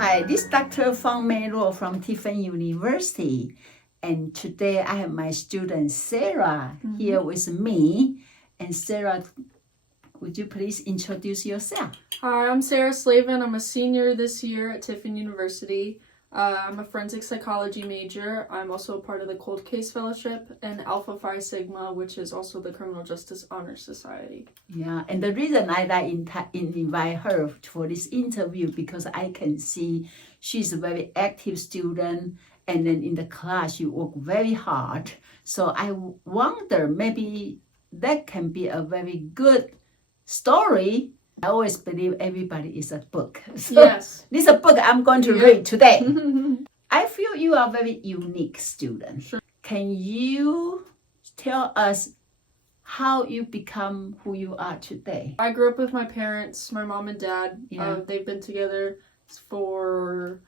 Hi, this is Dr. Mei Law from Tiffin University. And today I have my student Sarah here with me. And Sarah, would you please introduce yourself? Hi, I'm Sarah Slaven. I'm a senior this year at Tiffin University. I'm a forensic psychology major. I'm also a part of the Cold Case Fellowship and Alpha Phi Sigma, which is also the Criminal Justice Honor Society. Yeah, and the reason I invite her for this interview because I can see she's a very active student, and then in the class you work very hard. So I wonder maybe that can be a very good story. I always believe everybody is a book. So yes. This is a book I'm going to read today. I feel you are a very unique student. Sure. Can you tell us how you become who you are today? I grew up with my parents, my mom and dad. Yeah. They've been together for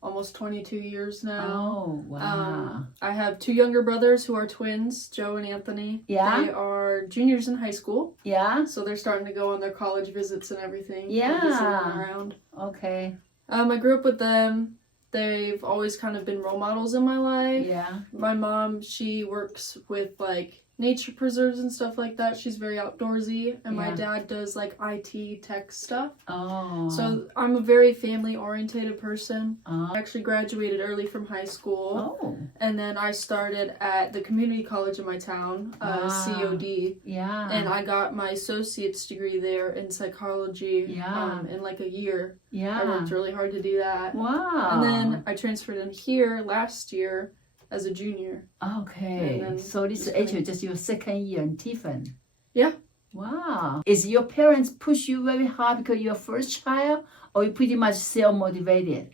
almost 22 years now. Oh, wow. I have two younger brothers who are twins, Joe and Anthony. Yeah. They are juniors in high school. Yeah. So they're starting to go on their college visits and everything. Yeah. Visiting around. Okay. I grew up with them. They've always kind of been role models in my life. Yeah. My mom, she works with like nature preserves and stuff like that. She's very outdoorsy. And my dad does like IT tech stuff. Oh. So I'm a very family oriented person. Oh. I actually graduated early from high school. Oh. And then I started at the community college in my town, COD. Yeah. And I got my associate's degree there in psychology in like a year. Yeah. I worked really hard to do that. Wow. And then I transferred in here last year as a junior. Okay. So this is actually just your second year in Tiffin. Yeah. Wow. Is your parents push you very hard because you're first child, or you pretty much self-motivated?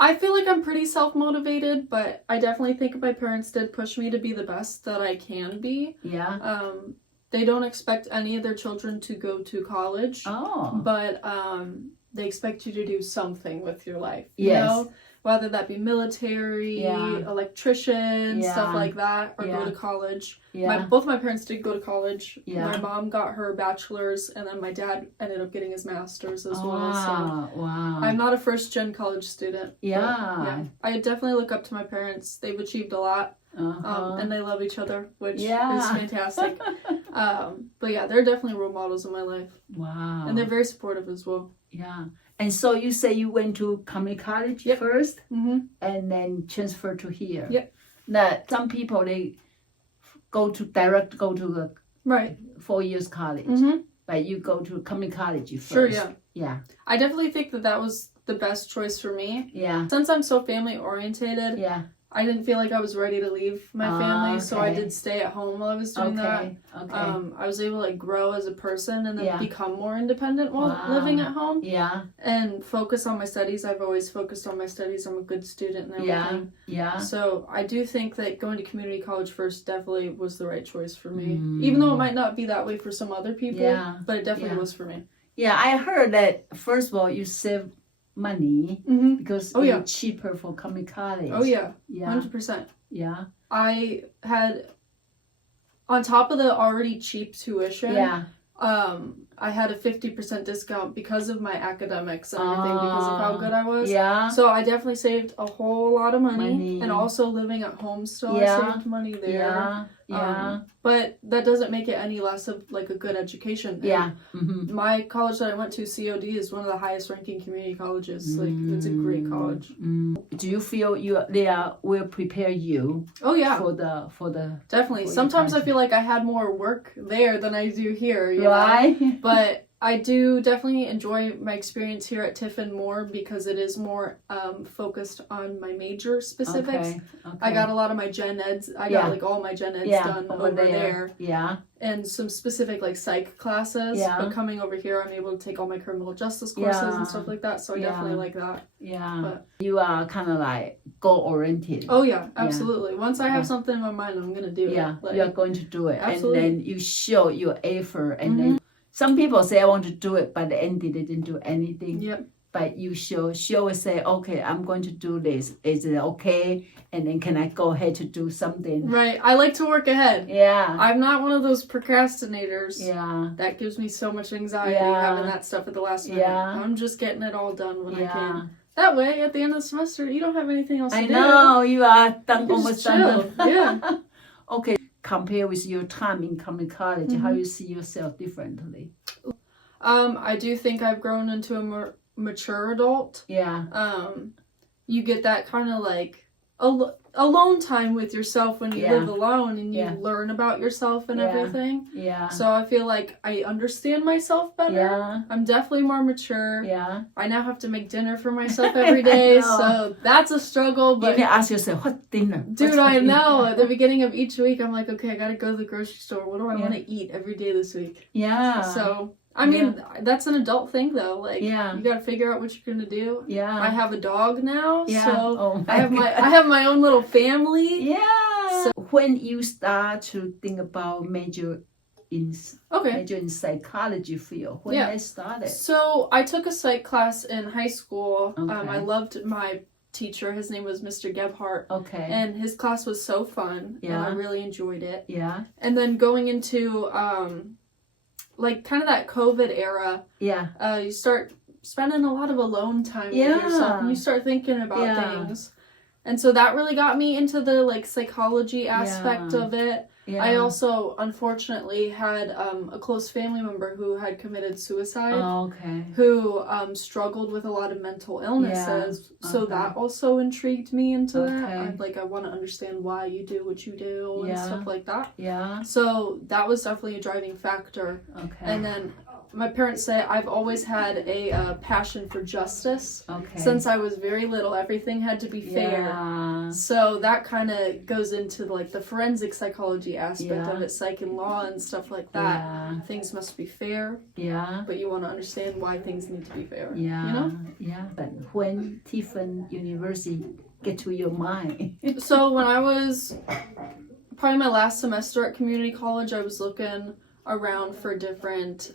I feel like I'm pretty self-motivated, but I definitely think my parents did push me to be the best that I can be. Yeah. They don't expect any of their children to go to college. Oh. But they expect you to do something with your life. Yes. You know? Whether that be military, electrician, stuff like that, or go to college. Yeah. Both my parents did go to college. Yeah. My mom got her bachelor's, and then my dad ended up getting his master's as well. Wow. So Wow. I'm not a first-gen college student. Yeah. I definitely look up to my parents. They've achieved a lot, and they love each other, which is fantastic. But yeah, they're definitely role models in my life. Wow. And they're very supportive as well. Yeah. And so you say you went to community college first, and then transfer to here. Yep. Now, some people, they go to the 4 years college, but you go to community college first. Sure, yeah. Yeah. I definitely think that was the best choice for me. Yeah. Since I'm so family orientated, I didn't feel like I was ready to leave my family, so I did stay at home while I was doing that. Okay. I was able to like grow as a person and then become more independent while living at home. Yeah. And focus on my studies. I've always focused on my studies. I'm a good student and everything. Yeah. So I do think that going to community college first definitely was the right choice for me. Even though it might not be that way for some other people, but it definitely was for me. Yeah, I heard that first of all you save money because it's cheaper for community college. Oh yeah, 100%. Yeah. I had, on top of the already cheap tuition, I had a 50% discount because of my academics and everything, because of how good I was. Yeah. So I definitely saved a whole lot of money. And also living at home still, I saved money there. Yeah. But that doesn't make it any less of like a good education. Yeah. My college that I went to, COD, is one of the highest ranking community colleges. Like, it's a great college. Do you feel they will prepare you? Oh yeah. For the definitely. Sometimes I feel like I had more work there than I do here. You right. know? But I do definitely enjoy my experience here at Tiffin more because it is more focused on my major specifics. Okay. I got a lot of my gen eds. I got like all my gen eds done over there. Yeah. And some specific like psych classes. Yeah. But coming over here, I'm able to take all my criminal justice courses and stuff like that. So I definitely like that. Yeah. But you are kind of like goal oriented. Oh yeah, absolutely. Once I have something in my mind, I'm gonna do it. Yeah. Like, you are going to do it, absolutely. And then you show your effort, and then. Some people say I want to do it, but at the end they didn't do anything. Yep. But you should always say, okay, I'm going to do this. Is it okay? And then can I go ahead to do something? Right. I like to work ahead. Yeah. I'm not one of those procrastinators. Yeah. That gives me so much anxiety having that stuff at the last minute. Yeah. I'm just getting it all done when I can. That way, at the end of the semester, you don't have anything else to do. I know, you are done, You almost just chill. done. Yeah. Okay, compare with your time in community college, how you see yourself differently? I do think I've grown into a more mature adult. Yeah. You get that kind of like alone time with yourself when you live alone and you learn about yourself and everything. Yeah. So I feel like I understand myself better. Yeah. I'm definitely more mature. Yeah. I now have to make dinner for myself every day, so that's a struggle. But you can ask yourself, what dinner? dude, I know. At the beginning of each week, I'm like, okay, I gotta go to the grocery store. What do I want to eat every day this week? Yeah. So, I mean, that's an adult thing, though. Like, you gotta figure out what you're gonna do. Yeah. I have a dog now, so I have my own little family. Yeah. So when you start to think about major in psychology field, when I started. So I took a psych class in high school. Okay. I loved my teacher. His name was Mr. Gebhardt. Okay. And his class was so fun. Yeah. And I really enjoyed it. Yeah. And then going into like kind of that COVID era. Yeah. You start spending a lot of alone time with yourself, and you start thinking about things. And so that really got me into the like psychology aspect of it. Yeah. I also unfortunately had a close family member who had committed suicide. Who struggled with a lot of mental illnesses. So that also intrigued me into that. I want to understand why you do what you do and stuff like that. Yeah. So that was definitely a driving factor. And then my parents say I've always had a passion for justice. Since I was very little, everything had to be fair. So that kind of goes into like the forensic psychology aspect of it, psych and law and stuff like that. Things must be fair. But you want to understand why things need to be fair. You know? But when Tiffin University get to your mind? So when I was probably my last semester at community college, I was looking around for different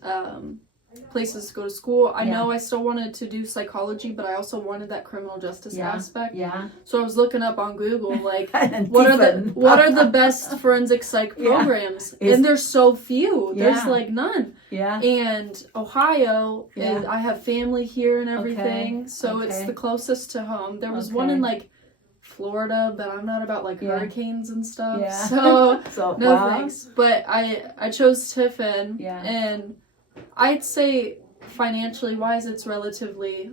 places to go to school. I know I still wanted to do psychology, but I also wanted that criminal justice aspect. So I was looking up on Google, like, what are the best forensic psych programs? And there's so few. There's like none. And Ohio, I have family here and everything, so it's the closest to home. There was one in like Florida, but I'm not about like hurricanes and stuff. So no thanks. But I chose Tiffin, and I'd say financially wise, it's relatively,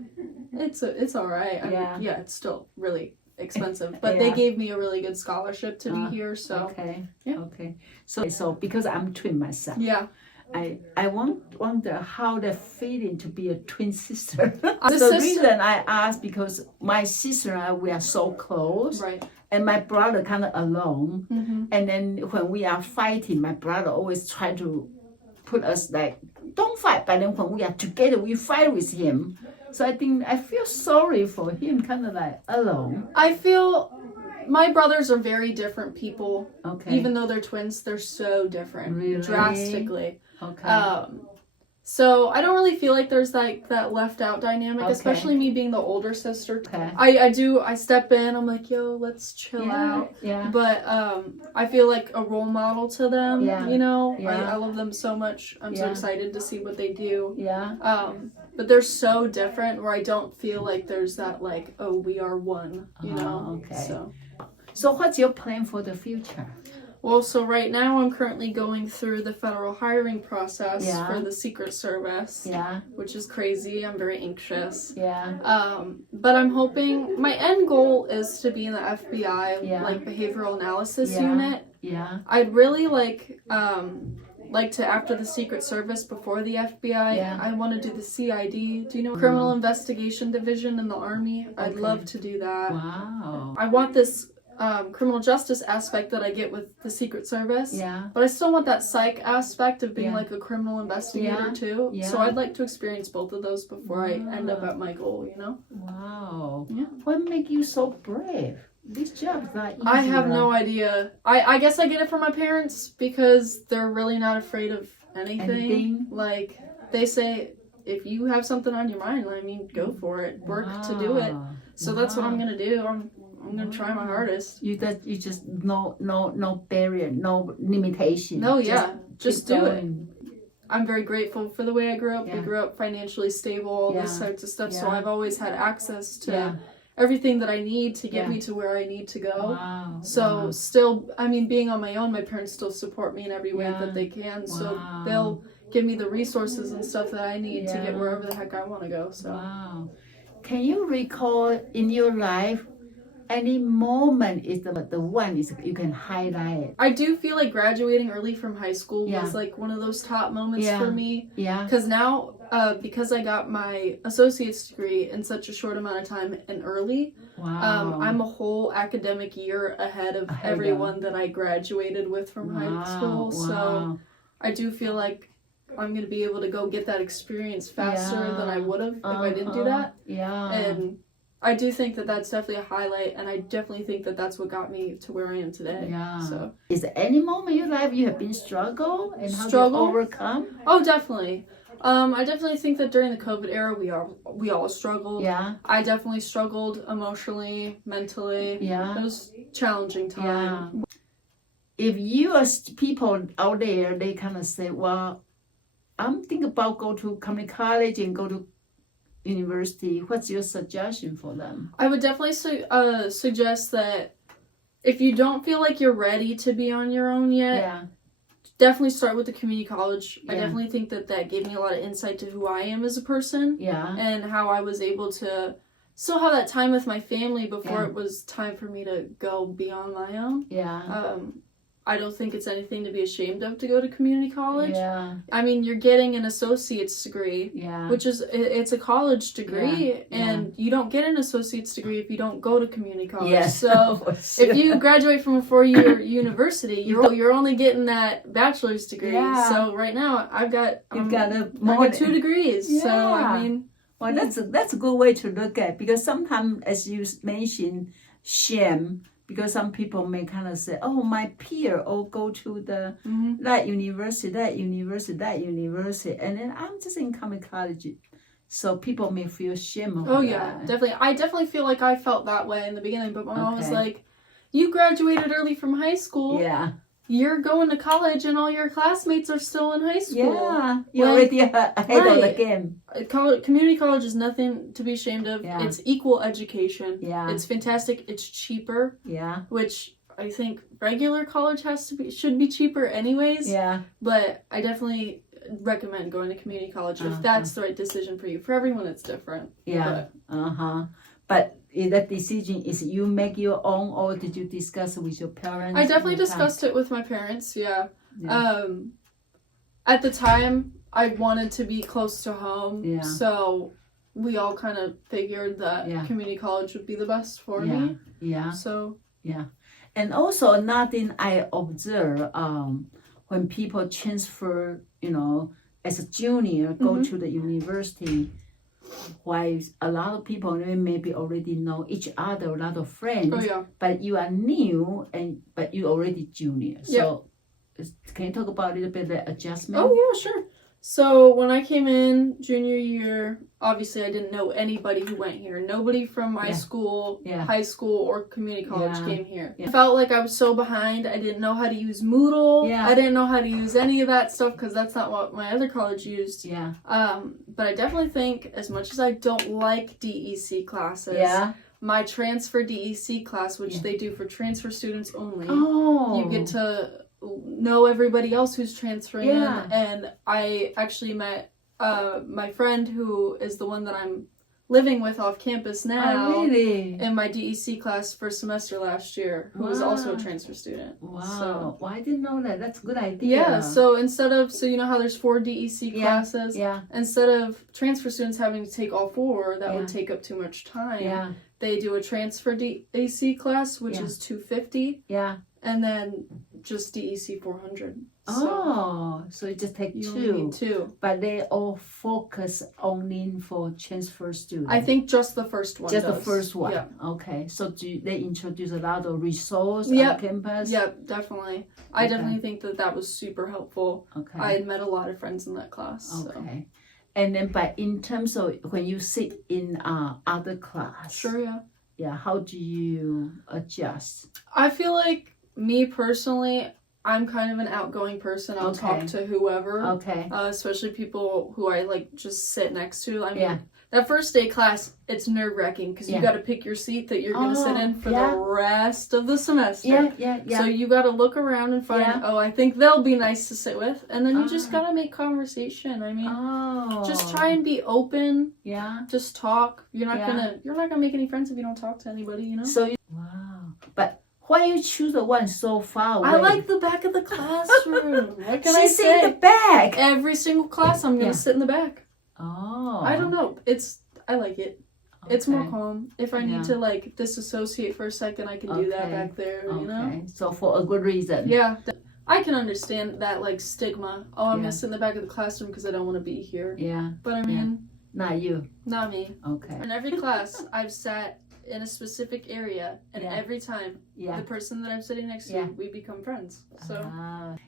it's all right. I mean, it's still really expensive, but they gave me a really good scholarship to be here. So So because I'm twin myself. I wonder how the feeling to be a twin sister. The reason I ask because my sister and I, we are so close, and my brother kind of alone. And then when we are fighting, my brother always try to put us like, don't fight. But then when we are together, we fight with him. So I feel sorry for him, kind of like alone. I feel my brothers are very different people. Even though they're twins, they're so different, drastically. So I don't really feel like there's like that left out dynamic, especially me being the older sister. I step in, I'm like, yo, let's chill out. But I feel like a role model to them, you know. I love them so much. I'm so excited to see what they do. But they're so different where I don't feel like there's that like, oh, we are one, you know. So what's your plan for the future? Well, so right now I'm currently going through the federal hiring process for the Secret Service, which is crazy. I'm very anxious. But I'm hoping, my end goal is to be in the FBI, like behavioral analysis unit. I'd really like to, after the Secret Service, before the FBI, I want to do the CID. Do you know Criminal Investigation Division in the Army? I'd love to do that. Wow. I want this criminal justice aspect that I get with the Secret Service, but I still want that psych aspect of being like a criminal investigator too. So I'd like to experience both of those before I end up at my goal, you know? Wow. What makes you so brave? This job is not easy. I have no idea. I guess I get it from my parents because they're really not afraid of anything. Like, they say, if you have something on your mind, I mean, go for it. Work to do it. So that's what I'm going to do. I'm gonna try my hardest. You just no barrier, no limitation. No, just do it. I'm very grateful for the way I grew up. Yeah. We grew up financially stable, all Yeah. this types of stuff. So Yeah. I've always had access to Yeah. everything that I need to get Yeah. me to where I need to go. Wow. So wow. still, I mean, being on my own, my parents still support me in every way Yeah. that they can. So Wow. they'll give me the resources and stuff that I need to get Yeah. wherever the heck I want to go. So Wow. Can you recall in your life any moment is the one is you can highlight? I do feel like graduating early from high school Yeah. was like one of those top moments Yeah. for me. Yeah. Because now, because I got my associate's degree in such a short amount of time and early, Wow. I'm a whole academic year ahead of Ahead of. everyone that I graduated with from high school. So Wow. I do feel like I'm going to be able to go get that experience faster than I would have if I didn't do that. Yeah. And I do think that that's definitely a highlight, and I definitely think that that's what got me to where I am today. Yeah. So. Is there any moment in your life you have been struggle and how Struggle? do you overcome? Oh, definitely. I definitely think that during the COVID era, we all struggled. Yeah. I definitely struggled emotionally, mentally. Yeah. It was a challenging time. Yeah. If you are people out there, they kind of say, well, I'm thinking about go to community college and go to university. What's your suggestion for them? I would definitely suggest that if you don't feel like you're ready to be on your own yet, Yeah. definitely start with the community college. I Yeah. definitely think that gave me a lot of insight to who I am as a person Yeah. and how I was able to still have that time with my family before Yeah. it was time for me to go be on my own. Yeah. I don't think it's anything to be ashamed of to go to community college. Yeah. I mean, you're getting an associate's degree, Yeah. which is, it's a college degree, Yeah. and you don't get an associate's degree if you don't go to community college. Yes. So For sure. if you graduate from a 4-year university, you're only getting that bachelor's degree. Yeah. So right now, I've got You've got I got 2 degrees. So Yeah. I mean, Well, that's a good way to look at, because sometimes, as you mentioned, shame, because some people may kind of say, oh, my peer all go to the that university, and then I'm just in community college. So people may feel shame of oh that. yeah, definitely. I definitely feel like I felt that way in the beginning, but my mom was Okay. like, you graduated early from high school. Yeah. You're going to college and all your classmates are still in high school. Yeah. You're Like, already ahead of the right. game. Community college is nothing to be ashamed of. Yeah. It's equal education. Yeah. It's fantastic. It's cheaper, Yeah. which I think regular college should be cheaper anyways. Yeah. But I definitely recommend going to community college if that's the right decision for you. For everyone, it's different. Yeah. But that decision is you make your own, or did you discuss it with your parents? I definitely in the discussed it with my parents. Yeah. Yeah. At the time, I wanted to be close to home. Yeah. So we all kind of figured that Yeah. community college would be the best for Yeah. me. Yeah. So Yeah. And also another thing I observe, when people transfer, as a junior, go to the university, while a lot of people maybe already know each other, a lot of friends, oh yeah. but you are new but you already junior. So can you talk about a little bit the adjustment? Oh yeah, sure. So when I came in junior year, obviously I didn't know anybody who went here. Nobody from my school, high school, or community college came here. I felt like I was so behind. I didn't know how to use Moodle. Yeah. I didn't know how to use any of that stuff because that's not what my other college used. Yeah. But I definitely think, as much as I don't like DEC classes, my transfer DEC class, which they do for transfer students only, you get to know everybody else who's transferring in. And I actually met my friend who is the one that I'm living with off campus now. Oh, really? In my DEC class first semester last year, who was also a transfer student. Wow. So, Well, I didn't know that. That's a good idea. yeah, so you know how there's 4 DEC classes? Yeah. Instead of transfer students having to take all 4, that would Yeah. take up too much time. Yeah. They do a transfer DEC class, which is $250, Yeah. and then just DEC 400. So you just take you 2. only need 2. But they all focus only for transfer students. I think just the first one just does. the first one. Yeah. Okay. So they introduce a lot of resources Yep. on campus? Yep, definitely. I Okay. definitely think that was super helpful. Okay. I had met a lot of friends in that class. So. Okay. And then, but in terms of when you sit in other class, Sure, yeah. yeah, how do you adjust? I feel like, me personally, I'm kind of an outgoing person. I'll Okay. talk to whoever, Okay. Especially people who I like just sit next to. I mean, Yeah. that first day class, it's nerve-wracking because Yeah. you got to pick your seat that you're going to sit in for yeah. the rest of the semester. Yeah. So you got to look around and find, Yeah. oh, I think they'll be nice to sit with. And then you just got to make conversation. I mean, just try and be open. Yeah. Just talk. You're not Yeah. gonna make any friends if you don't talk to anybody, you know? So, wow. But why you choose the one so far away? I like the back of the classroom. What can I She's say? in the back. Every single class, I'm gonna sit in the back. Oh. I don't know. I like it. It's more Okay. calm. If I need to like disassociate for a second, I can do that Okay. back there. You know? Okay. So for a good reason. Yeah. I can understand that like stigma. Oh, I'm Yeah. gonna sit in the back of the classroom because I don't want to be here. Yeah. But I mean, Not you. not me. Okay. In every class, I've sat in a specific area, and Yeah. every time Yeah. the person that I'm sitting next to, Yeah. we become friends. So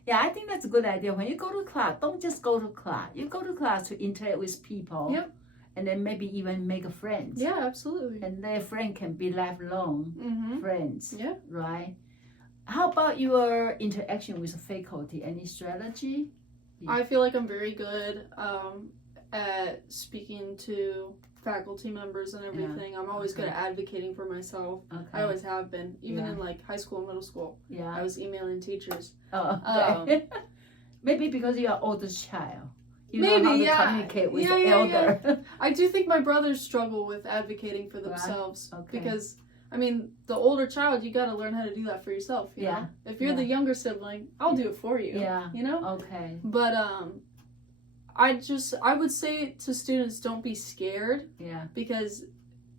Yeah, I think that's a good idea. When you go to class, don't just go to class. You go to class to interact with people. Yep. And then maybe even make friends. yeah, absolutely. And their friend can be lifelong Mm-hmm. friends. Yeah. Right? How about your interaction with the faculty? Any strategy? I feel like I'm very good at speaking to faculty members and everything. I'm always good at advocating for myself. Okay. I always have been, even Yeah. in like high school and middle school. Yeah. I was emailing teachers. Oh, okay. Maybe because you're oldest child. You know Maybe, how to yeah. communicate with Yeah, the yeah, elder. I do think my brothers struggle with advocating for Right. themselves Okay. because, I mean, the older child, you got to learn how to do that for yourself. You Yeah. know? If you're Yeah. the younger sibling, I'll do it for you. Yeah. You know? Okay. But I would say to students, don't be scared Yeah. because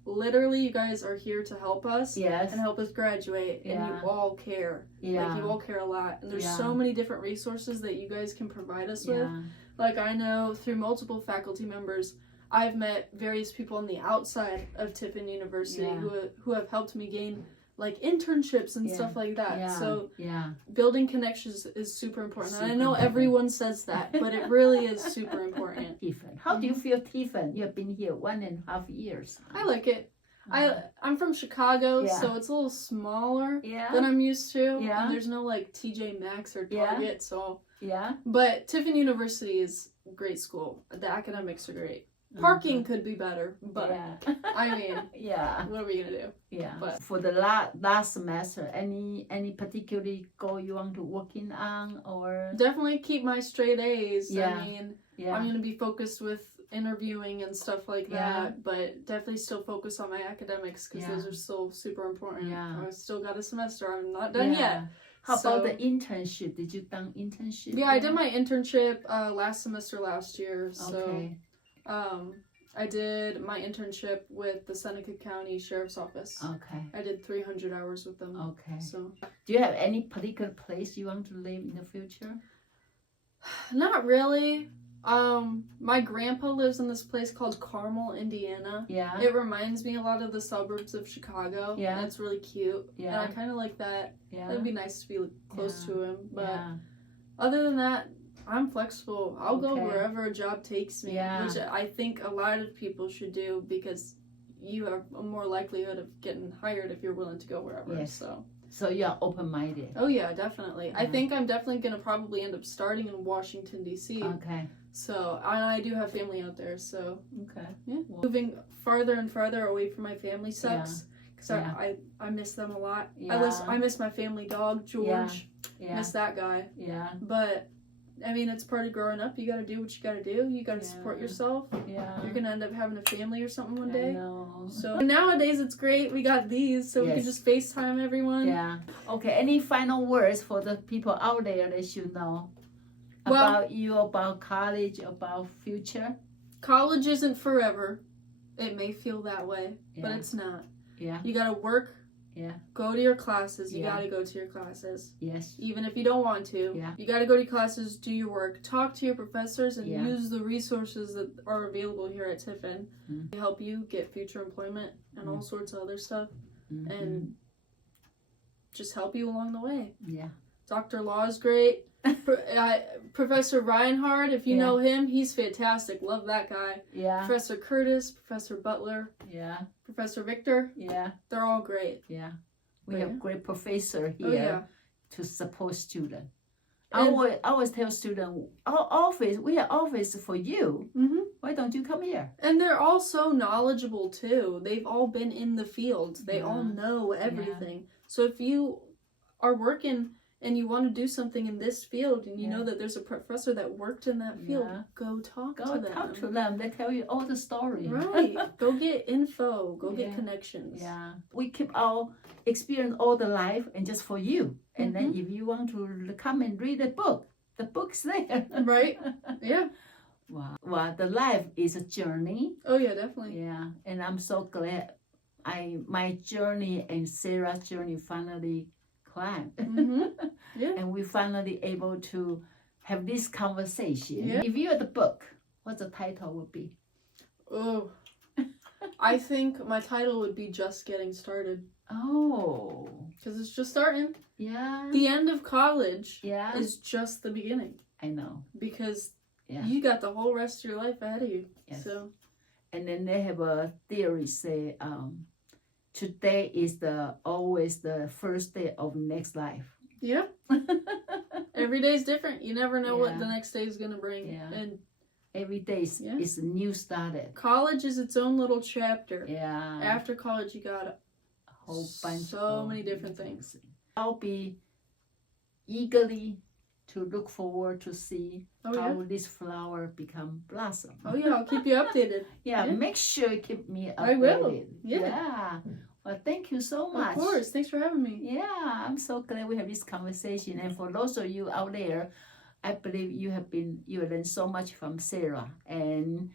literally you guys are here to help us Yes. and help us graduate, and Yeah. you all care. Yeah. Like, you all care a lot, and there's Yeah. so many different resources that you guys can provide us with. Yeah. Like, I know through multiple faculty members, I've met various people on the outside of Tiffin University Yeah. who have helped me gain like internships and Yeah. stuff like that. Yeah. So Yeah. building connections is super important. And I Super know important. everyone says that, but it really is super important. Tiffin. How do you feel, Tiffin? You have been here 1.5 years. I like it. I'm from Chicago, Yeah. so it's a little smaller Yeah. than I'm used to. Yeah. And there's no like TJ Maxx or Yeah. Target, so. Yeah. But Tiffin University is a great school. The academics are great. Parking could be better, but Yeah. I mean, Yeah. what are we gonna do? Yeah. But- For the last semester, any particular goal you want to working on or? Definitely keep my straight A's. Yeah. I mean, Yeah. I'm gonna be focused with interviewing and stuff like Yeah. that, but definitely still focus on my academics because Yeah. those are still super important. Yeah. I still got a semester. I'm not done yet. How So- about the internship? Did you done internship? Yeah, I did my internship last semester last year. So Okay. I did my internship with the Seneca County Sheriff's Office. Okay. I did 300 hours with them. Okay. So Do you have any particular place you want to live in the future? not really. My grandpa lives in this place called Carmel, Indiana. Yeah. It reminds me a lot of the suburbs of Chicago. Yeah. And it's really cute. Yeah. And I kind of like that. Yeah. It'd be nice to be close Yeah. to him. But Yeah. other than that, I'm flexible. I'll go Okay. wherever a job takes me. Yeah. Which I think a lot of people should do because you have a more likelihood of getting hired if you're willing to go wherever. Yes. So. So you are open-minded. Oh yeah, definitely. I Yeah. think I'm definitely gonna probably end up starting in Washington D.C. Okay. So I do have family out there. So Okay. yeah, moving farther and farther away from my family sucks because Yeah. I miss them a lot. Yeah. I miss my family dog George. Yeah. Miss that guy. Yeah. But I mean, it's part of growing up. You got to do what you got to do. You got to support Yeah. yourself. Yeah. You're gonna end up having a family or something one I day. know. So nowadays it's great. We got these, so we can Yes. just FaceTime everyone. Yeah. Okay. Any final words for the people out there that should know Well- about you, about college, about future? College isn't forever. It may feel that way, but Yeah. it's not. Yeah. You gotta work. Yeah. Go to your classes. You Yeah. gotta go to your classes. Yes. Even if you don't want to. Yeah. You gotta go to your classes, do your work, talk to your professors, and Yeah. use the resources that are available here at Tiffin Mm. to help you get future employment and all sorts of other stuff, Mhm. and just help you along the way. Yeah. Dr. Law is great. Professor Reinhardt, if you Yeah. know him, he's fantastic. Love that guy. Yeah. Professor Curtis, Professor Butler, Yeah. Professor Victor, Yeah. they're all great. Yeah. We But have yeah. great professor here Oh yeah. to support students. I always tell students, we are office for you. Why don't you come here? And they're all so knowledgeable too. They've all been in the field. They all know everything. So if you are working and you want to do something in this field and you know that there's a professor that worked in that field, go talk to them. Go talk to them. They tell you all the story. Right. Go get info. Go get connections. Yeah. We keep our experience all the life and just for you. And then if you want to come and read the book's there. Right. Yeah. Wow. Well, the life is a journey. Oh yeah, definitely. Yeah. And I'm so glad my journey and Sarah's journey finally climbed. Yeah. And we finally able to have this conversation. Yeah. If you had the book, what the title would be? Oh, I think my title would be Just Getting Started. Oh. Because it's just starting. Yeah. The end of college Yeah. is just the beginning. I know. Because Yeah. you got the whole rest of your life ahead of you. Yes. So. And then they have a theory say, today is always the first day of next life. Yeah. Every day is different. You never know what Yeah. the next day is going to bring. Yeah. And Every day is a new started. college is its own little chapter. Yeah. After college, you got A whole bunch so many different things. I'll be eagerly to look forward to see how this flower become blossom. Oh yeah, I'll keep you updated. Yeah, make sure you keep me updated. I will. Yeah. Well, thank you so much. Of course. Thanks for having me. Yeah, I'm so glad we have this conversation. And for those of you out there, I believe you learned so much from Sarah. And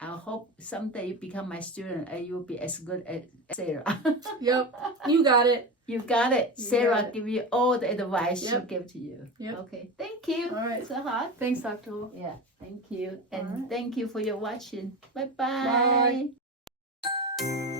I hope someday you become my student and you'll be as good as Sarah. Yep. You got it. You got it. You Sarah got it. give you all the advice she Yep. gave to you. Yep. Okay. Thank you. All right. So hot. Thanks, Dr. Yeah. Thank you. And All right. thank you for your watching. Bye-bye. Bye.